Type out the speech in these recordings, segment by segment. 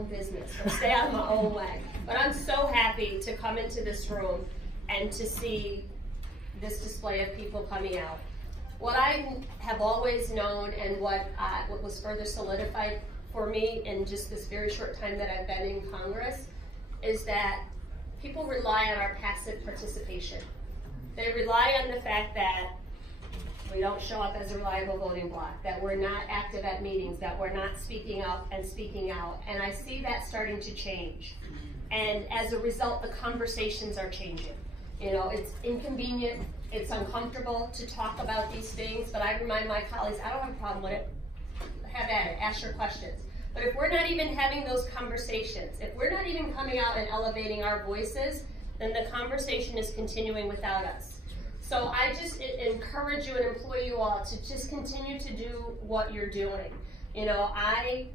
own business or stay out of my own way. But I'm so happy to come into this room and to see this display of people coming out. What I have always known and what was further solidified for me in just this very short time that I've been in Congress is that people rely on our passive participation. They rely on the fact that we don't show up as a reliable voting bloc, that we're not active at meetings, that we're not speaking up and speaking out. And I see that starting to change. And as a result, the conversations are changing. You know, it's inconvenient, it's uncomfortable to talk about these things, but I remind my colleagues, I don't have a problem with it. Have at it, ask your questions. But if we're not even having those conversations, if we're not even coming out and elevating our voices, then the conversation is continuing without us. So I just encourage you and implore you all to just continue to do what you're doing. You know, I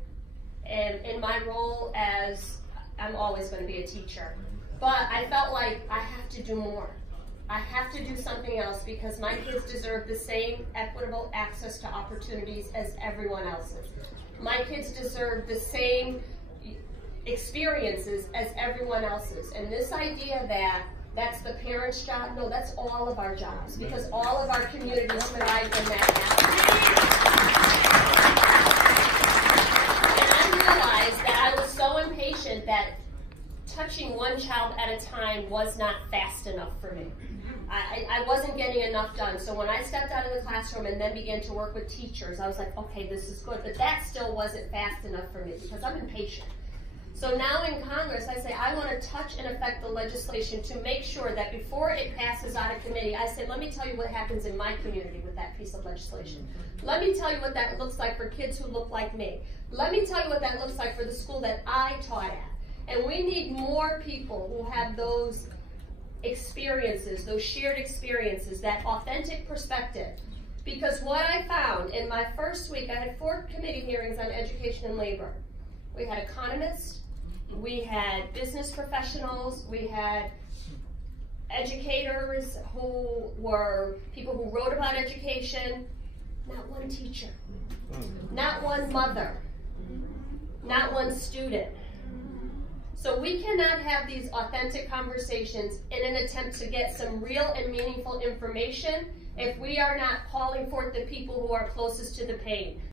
am in my role as, I'm always going to be a teacher, but I felt like I have to do more. I have to do something else because my kids deserve the same equitable access to opportunities as everyone else's. My kids deserve the same experiences as everyone else's. And this idea that that's the parents' job, no, that's all of our jobs because all of our communities thrive when that happens. And I realized that I was so impatient that touching one child at a time was not fast enough for me. I wasn't getting enough done. So when I stepped out of the classroom and then began to work with teachers, I was like, okay, this is good. But that still wasn't fast enough for me because I'm impatient. So now in Congress, I say I want to touch and affect the legislation to make sure that before it passes out of committee, I say, let me tell you what happens in my community with that piece of legislation. Let me tell you what that looks like for kids who look like me. Let me tell you what that looks like for the school that I taught at. And we need more people who have those experiences, those shared experiences, that authentic perspective. Because what I found in my first week, I had 4 committee hearings on education and labor. We had economists, we had business professionals, we had educators who were people who wrote about education, not one teacher, not one mother, not one student. So we cannot have these authentic conversations in an attempt to get some real and meaningful information if we are not calling forth the people who are closest to the pain.